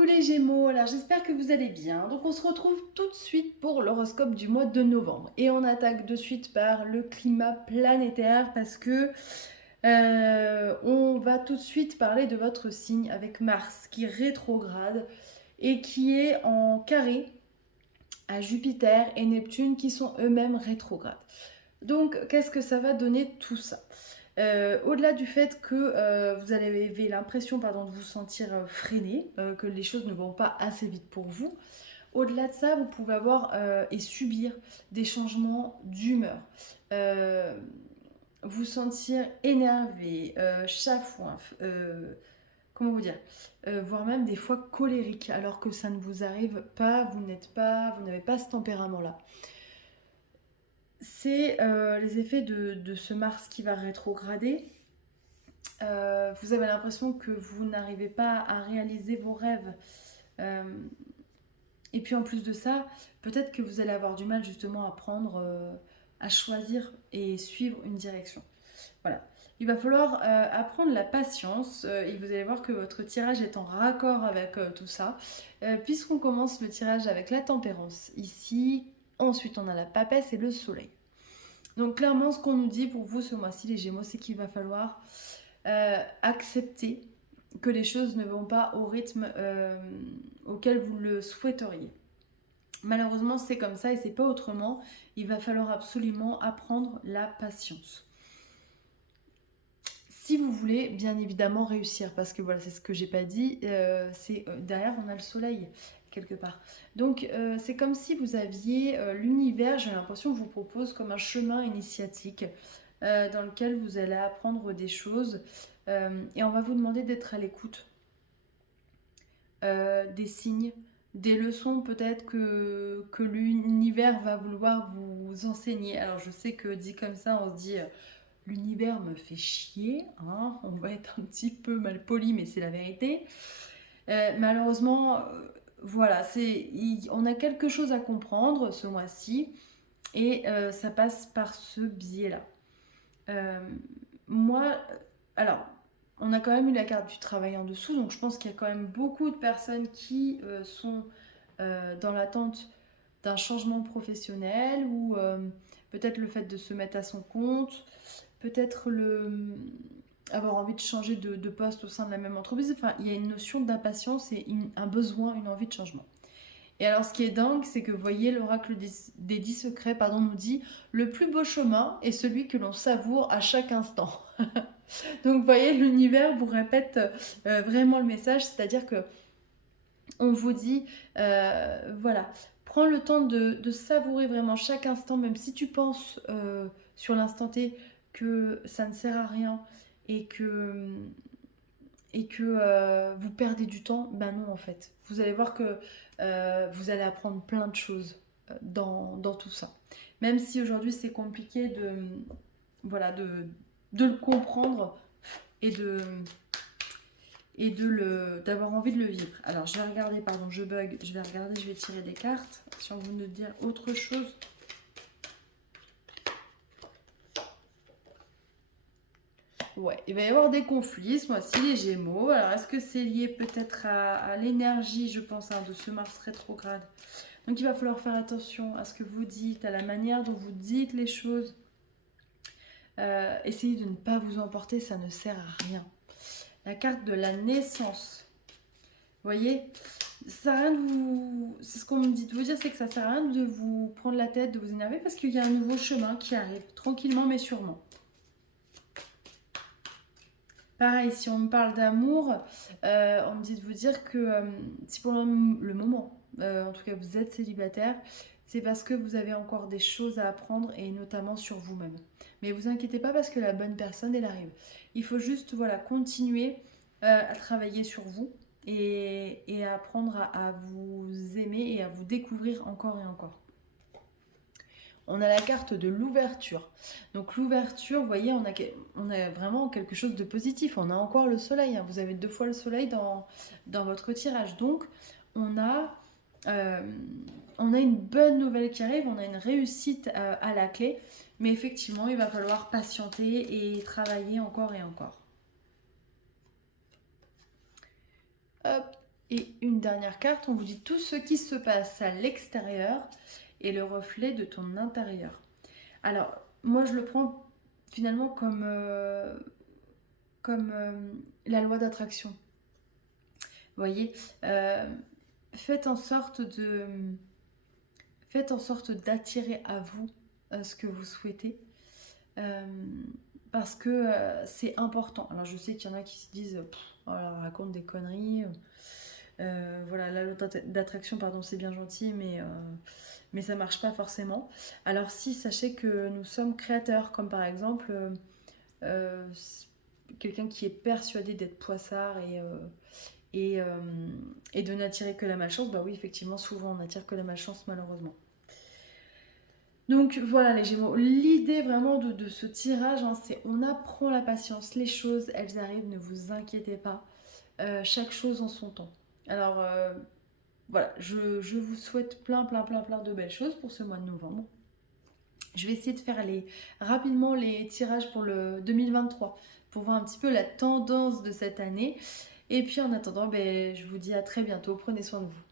Coucou les Gémeaux, alors j'espère que vous allez bien. Donc on se retrouve tout de suite pour l'horoscope du mois de novembre. Et on attaque de suite par le climat planétaire parce que on va tout de suite parler de votre signe avec Mars qui rétrograde et qui est en carré à Jupiter et Neptune qui sont eux-mêmes rétrogrades. Donc qu'est-ce que ça va donner tout ça? Au-delà du fait que vous avez l'impression de vous sentir freiné, que les choses ne vont pas assez vite pour vous, au-delà de ça, vous pouvez avoir et subir des changements d'humeur. Euh, Vous sentir énervé, chafouin, comment vous dire, voire même des fois colérique, alors que ça ne vous arrive pas, vous n'avez pas ce tempérament-là. C'est les effets de ce Mars qui va rétrograder. Vous avez l'impression que vous n'arrivez pas à réaliser vos rêves. Euh, et puis en plus de ça, peut-être que vous allez avoir du mal justement à prendre, à choisir et suivre une direction. Voilà. Il va falloir apprendre la patience et vous allez voir que votre tirage est en raccord avec tout ça. Puisqu'on commence le tirage avec la tempérance ici, ensuite on a la papesse et le soleil. Donc clairement, ce qu'on nous dit pour vous ce mois-ci, les Gémeaux, c'est qu'il va falloir accepter que les choses ne vont pas au rythme auquel vous le souhaiteriez. Malheureusement, c'est comme ça et c'est pas autrement. Il va falloir absolument apprendre la patience. Si vous voulez bien évidemment réussir, parce que voilà, c'est ce que j'ai pas dit, derrière on a le soleil quelque part. Donc c'est comme si vous aviez l'univers, j'ai l'impression, vous propose comme un chemin initiatique dans lequel vous allez apprendre des choses et on va vous demander d'être à l'écoute des signes, des leçons peut-être que l'univers va vouloir vous enseigner. Alors je sais que dit comme ça, on se dit l'univers me fait chier, hein, on va être un petit peu mal poli, mais c'est la vérité. Malheureusement, voilà, on a quelque chose à comprendre ce mois-ci et ça passe par ce biais-là. Euh, Moi, alors, on a quand même eu la carte du travail en dessous, donc je pense qu'il y a quand même beaucoup de personnes qui sont dans l'attente d'un changement professionnel ou peut-être le fait de se mettre à son compte, peut-être avoir envie de changer de poste au sein de la même entreprise. Enfin, il y a une notion d'impatience et un besoin, une envie de changement. Et alors, ce qui est dingue, c'est que vous voyez, l'oracle des 10 secrets nous dit le plus beau chemin est celui que l'on savoure à chaque instant. Donc, vous voyez, l'univers vous répète vraiment le message, c'est-à-dire que on vous dit, voilà, prends le temps de savourer vraiment chaque instant, même si tu penses sur l'instant T que ça ne sert à rien et que vous perdez du temps, ben non en fait. Vous allez voir que vous allez apprendre plein de choses dans tout ça. Même si aujourd'hui c'est compliqué voilà, de le comprendre et d'avoir envie de le vivre. Alors je vais regarder, pardon, je bug, je vais regarder, je vais tirer des cartes si on veut nous dire autre chose. Ouais, il va y avoir des conflits ce mois-ci, les Gémeaux. Alors, est-ce que c'est lié peut-être à l'énergie, je pense, hein, de ce Mars rétrograde? Donc, il va falloir faire attention à ce que vous dites, à la manière dont vous dites les choses. Essayez de ne pas vous emporter, ça ne sert à rien. La carte de la naissance. Vous voyez, ça sert à rien de vous... C'est ce qu'on me dit de vous dire, c'est que ça sert à rien de vous prendre la tête, de vous énerver, parce qu'il y a un nouveau chemin qui arrive, tranquillement mais sûrement. Pareil, si on me parle d'amour, on me dit de vous dire que si pour le moment, en tout cas vous êtes célibataire, c'est parce que vous avez encore des choses à apprendre et notamment sur vous-même. Mais vous inquiétez pas parce que la bonne personne, elle arrive. Il faut juste voilà, continuer à travailler sur vous et à apprendre à vous aimer et à vous découvrir encore et encore. On a la carte de l'ouverture. Donc l'ouverture, vous voyez, on a vraiment quelque chose de positif. On a encore le soleil. Hein. Vous avez 2 fois le soleil dans votre tirage. Donc on a, euh, on a une bonne nouvelle qui arrive. On a une réussite à la clé. Mais effectivement, il va falloir patienter et travailler encore et encore. Hop. Et une dernière carte, on vous dit tout ce qui se passe à l'extérieur est le reflet de ton intérieur. Alors, moi je le prends finalement comme la loi d'attraction. Vous voyez, euh, faites en sorte de, faites en sorte d'attirer à vous ce que vous souhaitez. Euh, Parce que c'est important. Alors je sais qu'il y en a qui se disent, oh, elle raconte des conneries. Voilà, la loi d'attraction, pardon, c'est bien gentil, mais ça marche pas forcément. Alors si, sachez que nous sommes créateurs, comme par exemple euh, quelqu'un qui est persuadé d'être poissard et, euh, et de n'attirer que la malchance, bah oui, effectivement, souvent on n'attire que la malchance, malheureusement. Donc voilà les Gémeaux, l'idée vraiment de ce tirage, hein, c'est on apprend la patience, les choses, elles arrivent, ne vous inquiétez pas. Chaque chose en son temps. Alors voilà, je vous souhaite plein de belles choses pour ce mois de novembre. Je vais essayer de faire rapidement les tirages pour le 2023 pour voir un petit peu la tendance de cette année. Et puis en attendant, ben, je vous dis à très bientôt. Prenez soin de vous.